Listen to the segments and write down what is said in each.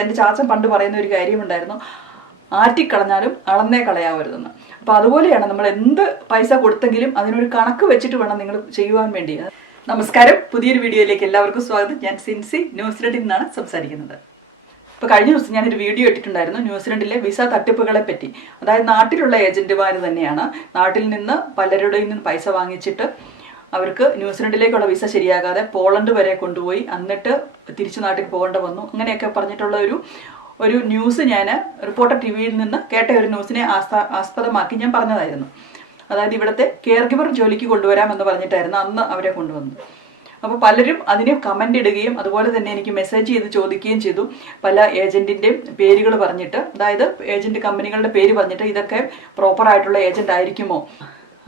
എന്റെ ചാച്ചൻ പണ്ട് പറയുന്ന ഒരു കാര്യമുണ്ടായിരുന്നു. ആറ്റിക്കളഞ്ഞാലും അളന്നേ കളയാവരുതെന്ന്. അപ്പോൾ അതുപോലെയാണ് നമ്മൾ എന്ത് പൈസ കൊടുത്തെങ്കിലും അതിനൊരു കണക്ക് വെച്ചിട്ട് വേണം നിങ്ങൾ ചെയ്യുവാൻ വേണ്ടി. നമസ്കാരം. പുതിയൊരു വീഡിയോയിലേക്ക് എല്ലാവർക്കും സ്വാഗതം. ഞാൻ സിൻസി ന്യൂസിലൻഡിൽ നിന്നാണ് സംസാരിക്കുന്നത്. ഇപ്പോൾ കഴിഞ്ഞ ദിവസം ഞാനൊരു വീഡിയോ ഇട്ടിട്ടുണ്ടായിരുന്നു ന്യൂസിലൻഡിലെ വിസ തട്ടിപ്പുകളെ പറ്റി. അതായത് നാട്ടിലുള്ള ഏജന്റുമാർ തന്നെയാണ്. നാട്ടിൽ നിന്ന് പലരുടെയും നിന്ന് പൈസ വാങ്ങിച്ചിട്ട് അവർക്ക് ന്യൂസിലൻഡിലേക്കുള്ള വിസ ശരിയാകാതെ പോളണ്ട് വരെ കൊണ്ടുപോയി എന്നിട്ട് തിരിച്ചു നാട്ടിൽ പോകേണ്ട വന്നു. അങ്ങനെയൊക്കെ പറഞ്ഞിട്ടുള്ള ഒരു ഒരു ന്യൂസ് ഞാൻ റിപ്പോർട്ടർ ടി വിയിൽ നിന്ന് കേട്ട ഒരു ന്യൂസിനെ ആസ്പദമാക്കി ഞാൻ പറഞ്ഞതായിരുന്നു. അതായത് ഇവിടുത്തെ കെയർ ഗിവർ ജോലിക്ക് കൊണ്ടുവരാമെന്ന് പറഞ്ഞിട്ടായിരുന്നു അന്ന് അവരെ കൊണ്ടുവന്നത്. അപ്പോൾ പലരും അതിനെ കമന്റ് ഇടുകയും അതുപോലെ തന്നെ എനിക്ക് മെസ്സേജ് ചെയ്ത് ചോദിക്കുകയും ചെയ്തു. പല ഏജന്റിന്റെയും പേരുകൾ പറഞ്ഞിട്ട് അതായത് ഏജന്റ് കമ്പനികളുടെ പേര് പറഞ്ഞിട്ട് ഇതൊക്കെ പ്രോപ്പർ ആയിട്ടുള്ള ഏജന്റ് ആയിരിക്കുമോ?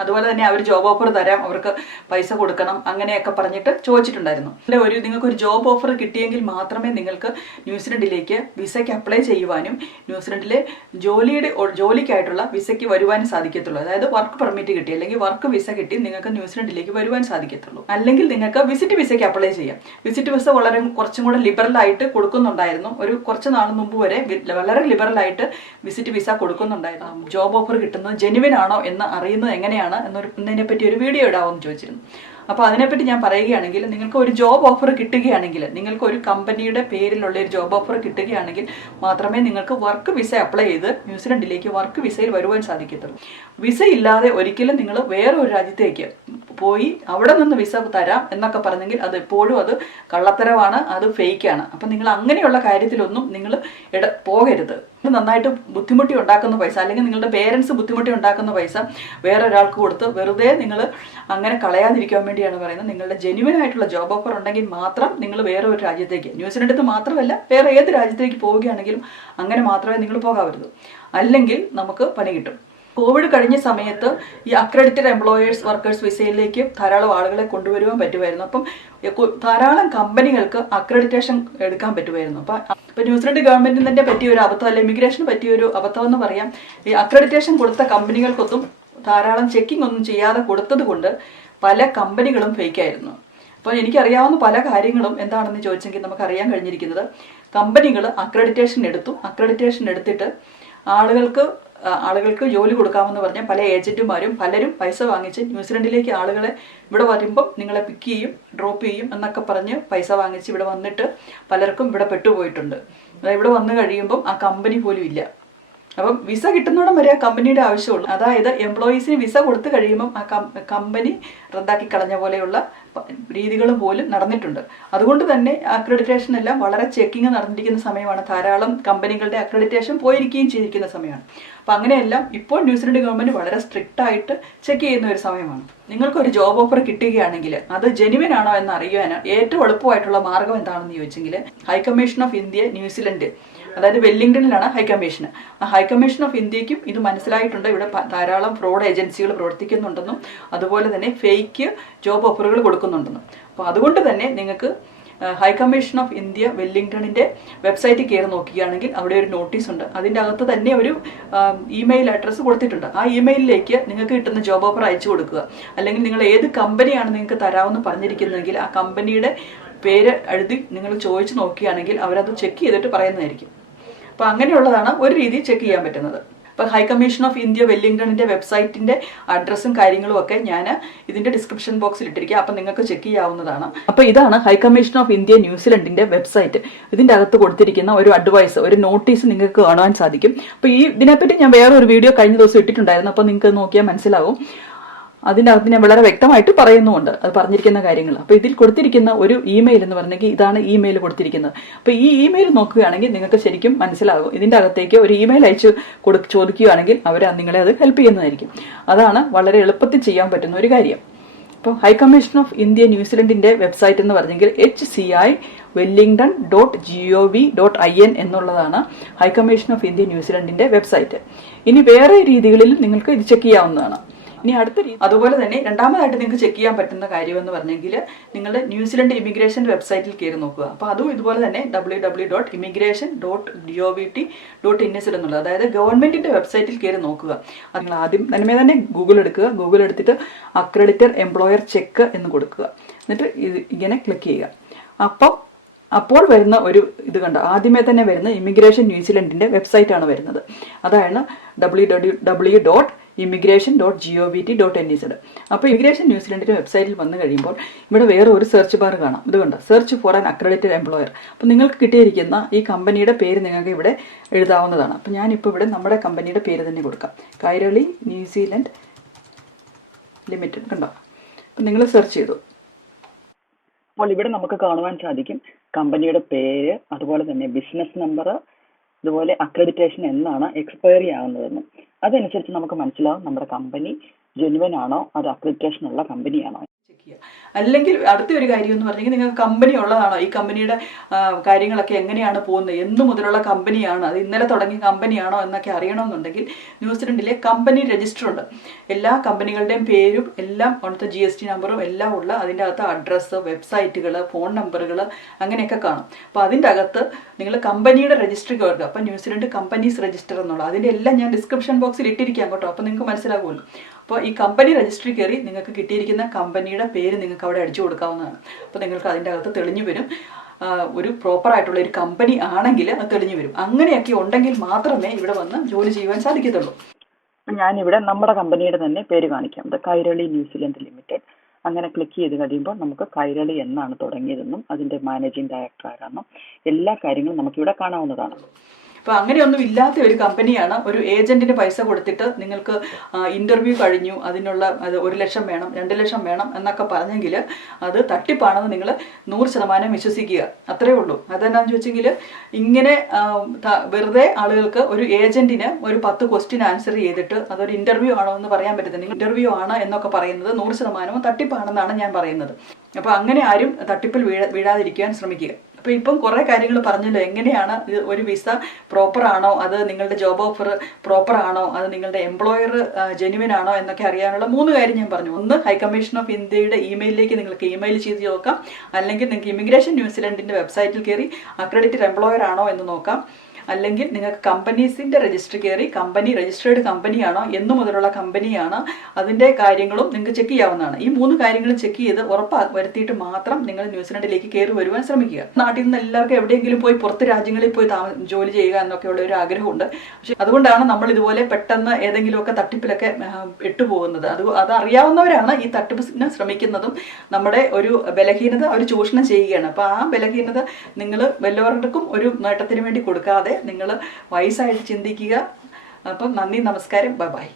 അതുപോലെ തന്നെ അവർ ജോബ് ഓഫർ തരാം അവർക്ക് പൈസ കൊടുക്കണം അങ്ങനെയൊക്കെ പറഞ്ഞിട്ട് ചോദിച്ചിട്ടുണ്ടായിരുന്നു. അല്ലെ ഒരു നിങ്ങൾക്ക് ഒരു ജോബ് ഓഫർ കിട്ടിയെങ്കിൽ മാത്രമേ നിങ്ങൾക്ക് ന്യൂസിലൻഡിലേക്ക് വിസയ്ക്ക് അപ്ലൈ ചെയ്യുവാനും ന്യൂസിലൻഡിലെ ജോലിയുടെ ജോലിക്കായിട്ടുള്ള വിസയ്ക്ക് വരുവാനും സാധിക്കത്തുള്ളൂ. അതായത് വർക്ക് പെർമിറ്റ് കിട്ടി അല്ലെങ്കിൽ വർക്ക് വിസ കിട്ടി നിങ്ങൾക്ക് ന്യൂസിലൻഡിലേക്ക് വരുവാൻ സാധിക്കത്തുള്ളൂ. അല്ലെങ്കിൽ നിങ്ങൾക്ക് വിസിറ്റ് വിസയ്ക്ക് അപ്ലൈ ചെയ്യാം. വിസിറ്റ് വിസ വളരെ കുറച്ചും കൂടെ ലിബറൽ ആയിട്ട് കൊടുക്കുന്നുണ്ടായിരുന്നു. ഒരു കുറച്ച് നാൾ മുമ്പ് വരെ വളരെ ലിബറൽ ആയിട്ട് വിസിറ്റ് വിസ കൊടുക്കുന്നുണ്ടായിരുന്നു. ജോബ് ഓഫർ കിട്ടുന്നത് ജെനുവിൻ ആണോ എന്ന് അറിയുന്നത് എങ്ങനെയാണ്? എന്നൊരു എന്നതിനെ പറ്റി ഒരു വീഡിയോ ഇടാമെന്ന് ചോദിച്ചിരുന്നു. അപ്പോൾ അതിനെപ്പറ്റി ഞാൻ പറയുകയാണെങ്കിൽ നിങ്ങൾക്ക് ഒരു ജോബ് ഓഫർ കിട്ടുകയാണെങ്കിൽ നിങ്ങൾക്ക് ഒരു കമ്പനിയുടെ പേരിലുള്ള ഒരു ജോബ് ഓഫർ കിട്ടുകയാണെങ്കിൽ മാത്രമേ നിങ്ങൾക്ക് വർക്ക് വിസ അപ്ലൈ ചെയ്ത് ന്യൂസിലൻഡിലേക്ക് വർക്ക് വിസയിൽ വരുവാൻ സാധിക്കത്തുള്ളൂ. വിസ ഇല്ലാതെ ഒരിക്കലും നിങ്ങൾ വേറെ ഒരു രാജ്യത്തേക്ക് പോയി അവിടെ നിന്ന് വിസ തരാം എന്നൊക്കെ പറഞ്ഞെങ്കിൽ അത് എപ്പോഴും അത് കള്ളത്തരമാണ് അത് ഫേക്കാണ് അപ്പം നിങ്ങൾ അങ്ങനെയുള്ള കാര്യത്തിലൊന്നും നിങ്ങൾ ഇട പോകരുത്. നന്നായിട്ട് ബുദ്ധിമുട്ടി ഉണ്ടാക്കുന്ന പൈസ അല്ലെങ്കിൽ നിങ്ങളുടെ പേരൻസ് ബുദ്ധിമുട്ടി ഉണ്ടാക്കുന്ന പൈസ വേറെ ഒരാൾക്ക് കൊടുത്ത് വെറുതെ നിങ്ങൾ അങ്ങനെ കളയാതിരിക്കാൻ വേണ്ടിയാണ് പറയുന്നത്. നിങ്ങളുടെ ജെന്യുവൻ ആയിട്ടുള്ള ജോബ് ഓഫർ ഉണ്ടെങ്കിൽ മാത്രം നിങ്ങൾ വേറെ ഒരു രാജ്യത്തേക്ക് ന്യൂസിലൻഡിൽ മാത്രമല്ല വേറെ ഏത് രാജ്യത്തേക്ക് പോവുകയാണെങ്കിലും അങ്ങനെ മാത്രമേ നിങ്ങൾ പോകാവരുത്. അല്ലെങ്കിൽ നമുക്ക് പണി കിട്ടും. കോവിഡ് കഴിഞ്ഞ സമയത്ത് ഈ അക്രഡിറ്റഡ് എംപ്ലോയേഴ്സ് വർക്കേഴ്സ് വിസയിലേക്ക് ധാരാളം ആളുകളെ കൊണ്ടുവരുവാൻ പറ്റുമായിരുന്നു. അപ്പം ധാരാളം കമ്പനികൾക്ക് അക്രഡിറ്റേഷൻ എടുക്കാൻ പറ്റുമായിരുന്നു. അപ്പം ഇപ്പം ന്യൂസിലൻഡ് ഗവൺമെന്റിന് പറ്റിയ ഒരു അബദ്ധം അല്ല ഇമിഗ്രേഷന് പറ്റിയ ഒരു അബദ്ധം എന്ന് പറയാം. ഈ അക്രഡിറ്റേഷൻ കൊടുത്ത കമ്പനികൾക്കൊത്തും ധാരാളം ചെക്കിംഗ് ഒന്നും ചെയ്യാതെ കൊടുത്തത് കൊണ്ട് പല കമ്പനികളും ഫേക്കായിരുന്നു അപ്പോൾ എനിക്കറിയാവുന്ന പല കാര്യങ്ങളും എന്താണെന്ന് ചോദിച്ചെങ്കിൽ നമുക്ക് അറിയാൻ കഴിഞ്ഞിരിക്കുന്നത് കമ്പനികൾ അക്രഡിറ്റേഷൻ എടുത്തു. അക്രഡിറ്റേഷൻ എടുത്തിട്ട് ആളുകൾക്ക് ആളുകൾക്ക് ജോലി കൊടുക്കാമെന്ന് പറഞ്ഞ പല ഏജന്റുമാരും പലരും പൈസ വാങ്ങിച്ച് ന്യൂസിലൻഡിലേക്ക് ആളുകളെ ഇവിടെ വരുമ്പം നിങ്ങളെ പിക്ക് ചെയ്യും ഡ്രോപ്പ് ചെയ്യും എന്നൊക്കെ പറഞ്ഞ് പൈസ വാങ്ങിച്ച് ഇവിടെ വന്നിട്ട് പലർക്കും ഇവിടെ പെട്ടുപോയിട്ടുണ്ട്. അതായത് ഇവിടെ വന്നു കഴിയുമ്പം ആ കമ്പനി പോലും ഇല്ല. അപ്പം വിസ കിട്ടുന്നോടം വരെ ആ കമ്പനിയുടെ ആവശ്യമുള്ളൂ. അതായത് എംപ്ലോയീസിന് വിസ കൊടുത്തു കഴിയുമ്പം ആ കമ്പനി റദ്ദാക്കി കളഞ്ഞ പോലെയുള്ള രീതികളും പോലും നടന്നിട്ടുണ്ട്. അതുകൊണ്ട് തന്നെ അക്രഡിറ്റേഷൻ എല്ലാം വളരെ ചെക്കിങ് നടന്നിരിക്കുന്ന സമയമാണ്. ധാരാളം കമ്പനികളുടെ അക്രഡിറ്റേഷൻ പോയിരിക്കുകയും ചെയ്തിരിക്കുന്ന സമയമാണ്. അപ്പം അങ്ങനെയെല്ലാം ഇപ്പോൾ ന്യൂസിലൻഡ് ഗവൺമെന്റ് വളരെ സ്ട്രിക്റ്റ് ആയിട്ട് ചെക്ക് ചെയ്യുന്ന ഒരു സമയമാണ്. നിങ്ങൾക്കൊരു ജോബ് ഓഫർ കിട്ടുകയാണെങ്കിൽ അത് ജെനുവിൻ ആണോ എന്ന് അറിയാൻ ഏറ്റവും എളുപ്പമായിട്ടുള്ള മാർഗം എന്താണെന്ന് ചോദിച്ചെങ്കിൽ high commission of India New Zealand അതായത് വെല്ലിംഗ്ടണിലാണ് ഹൈക്കമ്മീഷൻ ആ ഹൈക്കമ്മീഷൻ ഓഫ് ഇന്ത്യക്കും ഇത് മനസ്സിലായിട്ടുണ്ട്. ഇവിടെ ധാരാളം ഫ്രോഡ് ഏജൻസികൾ പ്രവർത്തിക്കുന്നുണ്ടെന്നും അതുപോലെ തന്നെ ഫേക്ക് ജോബ് ഓഫറുകൾ കൊടുക്കുന്നുണ്ടെന്നും. അപ്പോൾ അതുകൊണ്ട് തന്നെ നിങ്ങൾക്ക് ഹൈ കമ്മീഷൻ ഓഫ് ഇന്ത്യ വെല്ലിംഗ്ടണിന്റെ വെബ്സൈറ്റിൽ കയറി നോക്കുകയാണെങ്കിൽ അവിടെ ഒരു നോട്ടീസ് ഉണ്ട്. അതിന്റെ അകത്ത് തന്നെ ഒരു ഇമെയിൽ അഡ്രസ്സ് കൊടുത്തിട്ടുണ്ട്. ആ ഇമെയിലിലേക്ക് നിങ്ങൾക്ക് കിട്ടുന്ന ജോബ് ഓഫർ അയച്ചു കൊടുക്കുക. അല്ലെങ്കിൽ നിങ്ങൾ ഏത് കമ്പനിയാണ് നിങ്ങൾക്ക് തരാമെന്ന് പറഞ്ഞിരിക്കുന്നതെങ്കിൽ ആ കമ്പനിയുടെ പേര് എഴുതി നിങ്ങൾ ചോദിച്ചു നോക്കുകയാണെങ്കിൽ അവരത് ചെക്ക് ചെയ്തിട്ട് പറയുന്നതായിരിക്കും. അപ്പോൾ അങ്ങനെയുള്ളതാണ് ഒരു രീതി ചെക്ക് ചെയ്യാൻ പറ്റുന്നത്. അപ്പോൾ ഹൈ കമ്മീഷൻ ഓഫ് ഇന്ത്യ വെല്ലിംഗ്ടണിന്റെ വെബ്സൈറ്റിന്റെ അഡ്രസ്സും കാര്യങ്ങളും ഒക്കെ ഞാൻ ഇതിന്റെ ഡിസ്ക്രിപ്ഷൻ ബോക്സിൽ ഇട്ടിരിക്കുക അപ്പോൾ നിങ്ങൾക്ക് ചെക്ക് ചെയ്യാവുന്നതാണ്. അപ്പോൾ ഇതാണ് ഹൈ കമ്മീഷൻ ഓഫ് ഇന്ത്യ ന്യൂസിലൻഡിന്റെ വെബ്സൈറ്റ് ഇതിന്റെ അകത്ത് കൊടുത്തിരിക്കുന്ന ഒരു അഡ്വൈസ് ഒരു നോട്ടീസ് നിങ്ങൾക്ക് കാണുവാൻ സാധിക്കും. അപ്പോൾ ഈ ഇതിനെപ്പറ്റി ഞാൻ വേറെ ഒരു വീഡിയോ കഴിഞ്ഞ ദിവസം ഇട്ടിട്ടുണ്ടായിരുന്നു. അപ്പോൾ നിങ്ങൾക്ക് നോക്കിയാൽ മനസ്സിലാവും. അതിന്റെ അകത്ത് ഞാൻ വളരെ വ്യക്തമായിട്ട് പറയുന്നുമുണ്ട്. അത് പറഞ്ഞിരിക്കുന്ന കാര്യങ്ങൾ. അപ്പോൾ ഇതിൽ കൊടുത്തിരിക്കുന്ന ഒരു ഇമെയിൽ എന്ന് പറഞ്ഞെങ്കിൽ ഇതാണ് ഇമെയിൽ കൊടുത്തിരിക്കുന്നത്. അപ്പോൾ ഈ ഇമെയിൽ നോക്കുകയാണെങ്കിൽ നിങ്ങൾക്ക് ശരിക്കും മനസ്സിലാകും. ഇതിന്റെ അകത്തേക്ക് ഒരു ഇമെയിൽ അയച്ച് കൊടു ചോദിക്കുകയാണെങ്കിൽ അവർ നിങ്ങളെ അത് ഹെൽപ്പ് ചെയ്യുന്നതായിരിക്കും. അതാണ് വളരെ എളുപ്പത്തിൽ ചെയ്യാൻ പറ്റുന്ന ഒരു കാര്യം. അപ്പോൾ കമ്മീഷൻ ഓഫ് ഇന്ത്യ ന്യൂസിലൻഡിന്റെ വെബ്സൈറ്റ് എന്ന് പറഞ്ഞെങ്കിൽ H C I Wellington dot G O V dot I N എന്നുള്ളതാണ് ഹൈക്കമ്മീഷൻ ഓഫ് ഇന്ത്യ ന്യൂസിലൻഡിന്റെ വെബ്സൈറ്റ് ഇനി വേറെ രീതികളിലും നിങ്ങൾക്ക് ഇത് ചെക്ക് ചെയ്യാവുന്നതാണ്. ഇനി അടുത്ത അതുപോലെ തന്നെ രണ്ടാമതായിട്ട് നിങ്ങൾക്ക് ചെക്ക് ചെയ്യാൻ പറ്റുന്ന കാര്യം എന്ന് പറഞ്ഞെങ്കിൽ നിങ്ങളുടെ ന്യൂസിലൻഡ് ഇമിഗ്രേഷൻ വെബ്സൈറ്റിൽ കയറി നോക്കുക. അപ്പോൾ അതും ഇതുപോലെ തന്നെ W W dot immigration dot D O V T dot in S എന്നുള്ളത് അതായത് ഗവൺമെന്റിന്റെ വെബ്സൈറ്റിൽ കയറി നോക്കുക. അത് നിങ്ങൾ ആദ്യം തന്നെ തന്നെ ഗൂഗിൾ എടുക്കുക. ഗൂഗിൾ എടുത്തിട്ട് അക്രഡിറ്റർ എംപ്ലോയർ ചെക്ക് എന്ന് കൊടുക്കുക. എന്നിട്ട് ഇത് ഇങ്ങനെ ക്ലിക്ക് ചെയ്യുക. അപ്പോൾ അപ്പോൾ വരുന്ന ഒരു ഇത് കണ്ട? ആദ്യമേ തന്നെ വരുന്ന ഇമിഗ്രേഷൻ ന്യൂസിലൻഡിന്റെ വെബ്സൈറ്റ് ആണ് വരുന്നത്. അതാണ് W W W dot immigration dot G O V T dot N Z അപ്പോൾ ഇമിഗ്രേഷൻ ന്യൂസിലൻഡിന്റെ വെബ്സൈറ്റിൽ വന്നു കഴിയുമ്പോൾ ഇവിടെ വേറെ ഒരു സെർച്ച് ബാർ കാണാം. ഇത് കണ്ടോ search for an accredited employer അപ്പോൾ നിങ്ങൾക്ക് കിട്ടിയിരിക്കുന്ന ഈ കമ്പനിയുടെ പേര് നിങ്ങൾക്ക് ഇവിടെ എഴുതാവുന്നതാണ്. അപ്പോൾ ഞാനിപ്പോൾ ഇവിടെ നമ്മുടെ കമ്പനിയുടെ പേര് തന്നെ കൊടുക്കാം. Kairali New Zealand limited. കണ്ടോ? അപ്പം നിങ്ങൾ സെർച്ച് ചെയ്തു. അപ്പോൾ ഇവിടെ നമുക്ക് കാണുവാൻ സാധിക്കും കമ്പനിയുടെ പേര് അതുപോലെ തന്നെ ബിസിനസ് നമ്പർ അതുപോലെ അക്രഡിറ്റേഷൻ എന്നാണ് എക്സ്പയറി ആകുന്നതെന്നും അതനുസരിച്ച് നമുക്ക് മനസ്സിലാവും നമ്മുടെ കമ്പനി ജെനുവൻ ആണോ? അത് അക്രഡിറ്റേഷൻ ഉള്ള കമ്പനിയാണോ അല്ലെങ്കിൽ അടുത്ത ഒരു കാര്യം എന്ന് പറഞ്ഞെങ്കിൽ നിങ്ങൾക്ക് കമ്പനി ഉള്ളതാണോ? ഈ കമ്പനിയുടെ കാര്യങ്ങളൊക്കെ എങ്ങനെയാണ് പോകുന്നത്? എന്ന് മുതലുള്ള കമ്പനിയാണ് അത് ഇന്നലെ തുടങ്ങിയ കമ്പനിയാണോ എന്നൊക്കെ അറിയണമെന്നുണ്ടെങ്കിൽ ന്യൂസിലൻഡിലെ കമ്പനി രജിസ്റ്റർ ഉണ്ട്. എല്ലാ കമ്പനികളുടെയും പേരും എല്ലാം അവിടുത്തെ ജി എസ് ടി നമ്പറും എല്ലാം ഉള്ള അതിന്റെ അകത്ത് അഡ്രസ്സ് വെബ്സൈറ്റുകൾ ഫോൺ നമ്പറുകൾ അങ്ങനെയൊക്കെ കാണും. അപ്പോൾ അതിന്റെ അകത്ത് നിങ്ങൾ കമ്പനിയുടെ രജിസ്റ്റർ കയറുക അപ്പോൾ ന്യൂസിലൻഡ് കമ്പനീസ് രജിസ്റ്റർ എന്നുള്ളത് അതിന്റെ എല്ലാം ഞാൻ ഡിസ്ക്രിപ്ഷൻ ബോക്സിൽ ഇട്ടിരിക്കാം കേട്ടോ. അപ്പോൾ നിങ്ങൾക്ക് മനസ്സിലാകുമല്ലോ അപ്പോൾ ഈ കമ്പനി രജിസ്ട്രി കയറി നിങ്ങൾക്ക് കിട്ടിയിരിക്കുന്ന കമ്പനിയുടെ പേര് നിങ്ങൾക്ക് അവിടെ അടിച്ചു കൊടുക്കാവുന്നതാണ്. അപ്പോൾ നിങ്ങൾക്ക് അതിന്റെ അകത്ത് തെളിഞ്ഞു വരും. ഒരു പ്രോപ്പർ ആയിട്ടുള്ള ഒരു കമ്പനി ആണെങ്കിൽ അത് തെളിഞ്ഞു വരും. അങ്ങനെയൊക്കെ ഉണ്ടെങ്കിൽ മാത്രമേ ഇവിടെ വന്ന് ജോലി ചെയ്യുവാൻ സാധിക്കത്തുള്ളൂ. ഞാനിവിടെ നമ്മുടെ കമ്പനിയുടെ തന്നെ പേര് കാണിക്കാം. ഇത് കൈരളി ന്യൂസിലൻഡ് ലിമിറ്റഡ്. അങ്ങനെ ക്ലിക്ക് ചെയ്ത് കഴിയുമ്പോൾ നമുക്ക് കൈരളി എന്നാണ് തുടങ്ങിയതെന്നും അതിന്റെ മാനേജിംഗ് ഡയറക്ടർ ആരാണെന്നും എല്ലാ കാര്യങ്ങളും നമുക്കിവിടെ കാണാവുന്നതാണ്. അപ്പോൾ അങ്ങനെയൊന്നും ഇല്ലാത്ത ഒരു കമ്പനിയാണ് ഒരു ഏജന്റിന് പൈസ കൊടുത്തിട്ട് നിങ്ങൾക്ക് ഇന്റർവ്യൂ കഴിഞ്ഞു അതിനുള്ള അത് ഒരു ലക്ഷം വേണം രണ്ട് ലക്ഷം വേണം എന്നൊക്കെ പറഞ്ഞെങ്കിൽ അത് തട്ടിപ്പാണെന്ന് നിങ്ങൾ നൂറ് ശതമാനം വിശ്വസിക്കുക. അത്രേ ഉള്ളൂ. അതെന്താണെന്ന് ചോദിച്ചെങ്കിൽ ഇങ്ങനെ വെറുതെ ആളുകൾക്ക് ഒരു ഏജന്റിന് ഒരു പത്ത് ക്വസ്റ്റ്യൻ ആൻസർ ചെയ്തിട്ട് അതൊരു ഇന്റർവ്യൂ ആണോ എന്ന് പറയാൻ നിങ്ങൾ ഇന്റർവ്യൂ ആണ് എന്നൊക്കെ പറയുന്നത് നൂറ് ശതമാനവും തട്ടിപ്പാണെന്നാണ് ഞാൻ പറയുന്നത്. അപ്പോൾ അങ്ങനെ ആരും തട്ടിപ്പിൽ വീഴ വീഴാതിരിക്കാൻ ശ്രമിക്കുക. അപ്പോൾ ഇപ്പം കുറേ കാര്യങ്ങൾ പറഞ്ഞല്ലോ. എങ്ങനെയാണ് ഒരു വിസ പ്രോപ്പർ ആണോ? അത് നിങ്ങളുടെ ജോബ് ഓഫർ പ്രോപ്പർ ആണോ? അത് നിങ്ങളുടെ എംപ്ലോയർ ജെനുവിൻ ആണോ എന്നൊക്കെ അറിയാനുള്ള മൂന്ന് കാര്യം ഞാൻ പറഞ്ഞു. ഒന്ന് ഹൈ കമ്മീഷൻ ഓഫ് ഇന്ത്യയുടെ ഇമെയിലിലേക്ക് നിങ്ങൾക്ക് ഇമെയിൽ ചെയ്ത് നോക്കാം. അല്ലെങ്കിൽ നിങ്ങൾക്ക് ഇമിഗ്രേഷൻ ന്യൂസിലൻഡിന്റെ വെബ്സൈറ്റിൽ കയറി അക്രഡിറ്റഡ് എംപ്ലോയർ ആണോ എന്ന് നോക്കാം. അല്ലെങ്കിൽ നിങ്ങൾക്ക് കമ്പനീസിന്റെ രജിസ്റ്റർ കയറി കമ്പനി രജിസ്റ്റേർഡ് കമ്പനിയാണോ എന്നു മുതലുള്ള കമ്പനിയാണ് അതിന്റെ കാര്യങ്ങളും നിങ്ങൾക്ക് ചെക്ക് ചെയ്യാവുന്നതാണ്. ഈ മൂന്ന് കാര്യങ്ങളും ചെക്ക് ചെയ്ത് ഉറപ്പാ വരുത്തിയിട്ട് മാത്രം നിങ്ങൾ ന്യൂസിലൻഡിലേക്ക് കയറി വരുവാൻ ശ്രമിക്കുക. നാട്ടിൽ നിന്ന് എല്ലാവർക്കും എവിടെയെങ്കിലും പോയി പുറത്ത് രാജ്യങ്ങളിൽ പോയി ജോലി ചെയ്യുക എന്നൊക്കെയുള്ള ഒരു ആഗ്രഹമുണ്ട്. പക്ഷെ അതുകൊണ്ടാണ് നമ്മൾ ഇതുപോലെ പെട്ടെന്ന് ഏതെങ്കിലുമൊക്കെ തട്ടിപ്പിലൊക്കെ ഇട്ടുപോകുന്നത് അത് അതറിയാവുന്നവരാണ് ഈ തട്ടിപ്പിന് ശ്രമിക്കുന്നതും നമ്മുടെ ഒരു ബലഹീനത അവർ ചൂഷണം ചെയ്യുകയാണ്. അപ്പോൾ ആ ബലഹീനത നിങ്ങൾ വല്ലവർക്കും ഒരു നേട്ടത്തിന് വേണ്ടി കൊടുക്കാതെ നിങ്ങൾ വയസ്സായിട്ട് ചിന്തിക്കുക. അപ്പം നന്ദി നമസ്കാരം. Bye bye.